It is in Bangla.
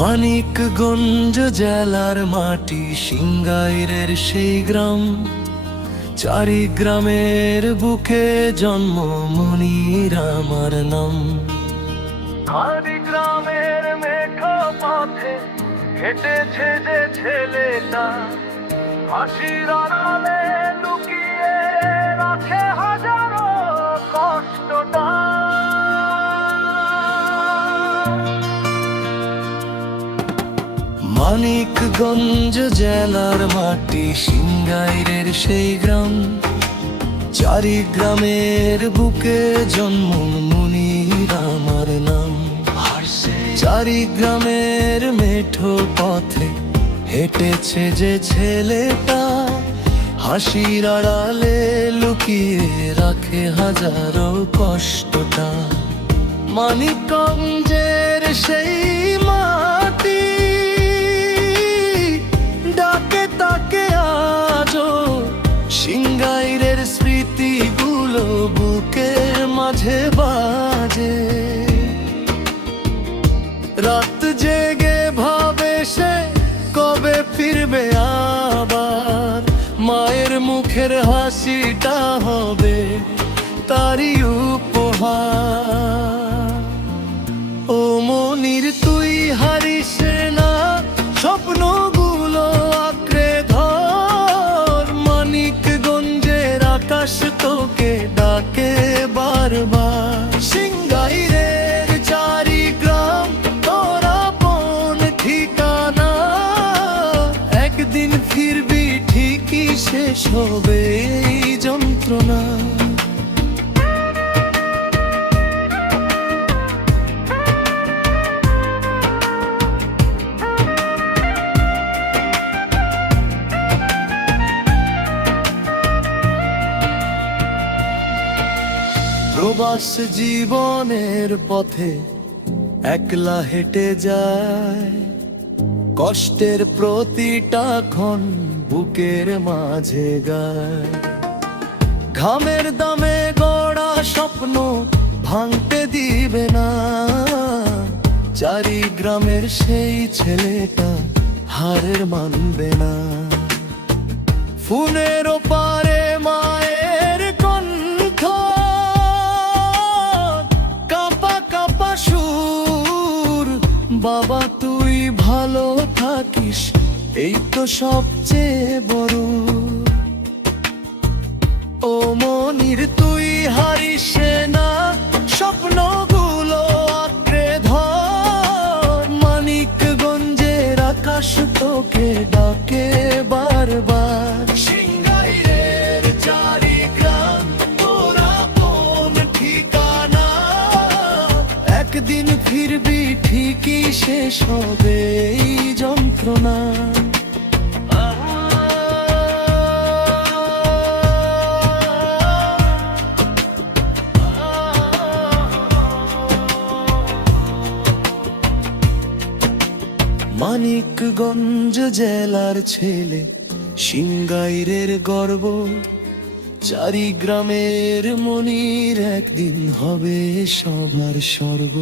মানিকগঞ্জ জেলার মাটি সিংগাইরের সেই গ্রাম, চারি গ্রামের বুকে জন্ম মনির আমার নাম। চারি গ্রামের মেঠো পথে হেঁটেছে যে ছেলেটা, হাসির আড়ালে লুকিয়ে রাখে হাজারো কষ্টটা। মানিকগঞ্জ জেলার মাটি সিংগাইরের সেই গ্রাম, চারি গ্রামের বুকে জন্ম মনির আমার নাম। চারি গ্রামের মেঠো পথে হেঁটেছে যে ছেলেটা, হাসির আড়ালে লুকিয়ে রাখে হাজারো কষ্টটা। মানিকগঞ্জের সেই মাটি ডাকে তাকে আজো, সিংগাইরের স্মৃতিগুলো বুকের মাঝে বাজে। রাত জেগে ভাবে সে কবে ফিরবে আবার, মায়ের মুখের হাসিটা হবে তারই উপহার। ও মনির তুই হারিস না, স্বপ্নগুলো আঁকড়ে ধর। মানিকগঞ্জের আকাশ তোকে ডাকে বারবার। সিংগাইরের চারি গ্রাম তোর আপন ঠিকানা, একদিন ফিরবি ঠিকই শেষ হবে এই যন্ত্রণা। প্রবাস জীবনের পথে একলা হেঁটে যায়, কষ্টের প্রতিটা ক্ষণ বুকের মাঝে গায়। ঘামের দামে গড়া স্বপ্ন ভাঙতে দিবে না, চারি গ্রামের সেই ছেলেটা হারের মানবে না। ফুলের ওপারে মায়ের কণ্ঠ, কাঁপা কাঁপা সুর, বাবা তুই ভালো থাকিস এই তো সবচেয়ে বড়। ও মনির তুই হারিস না, স্বপ্নগুলো আঁকড়ে ধর। মানিকগঞ্জের আকাশ তোকে ডাকে বারবার। সিংগাইরের চারি গ্রাম তোর আপন ঠিকানা, একদিন ফিরবি ঠিকই শেষ হবে এই যন্ত্রণা। মানিকগঞ্জ জেলার ছেলে সিংগাইরের গর্ব, চারি গ্রামের মনির একদিন হবে সবার স্বর্গ।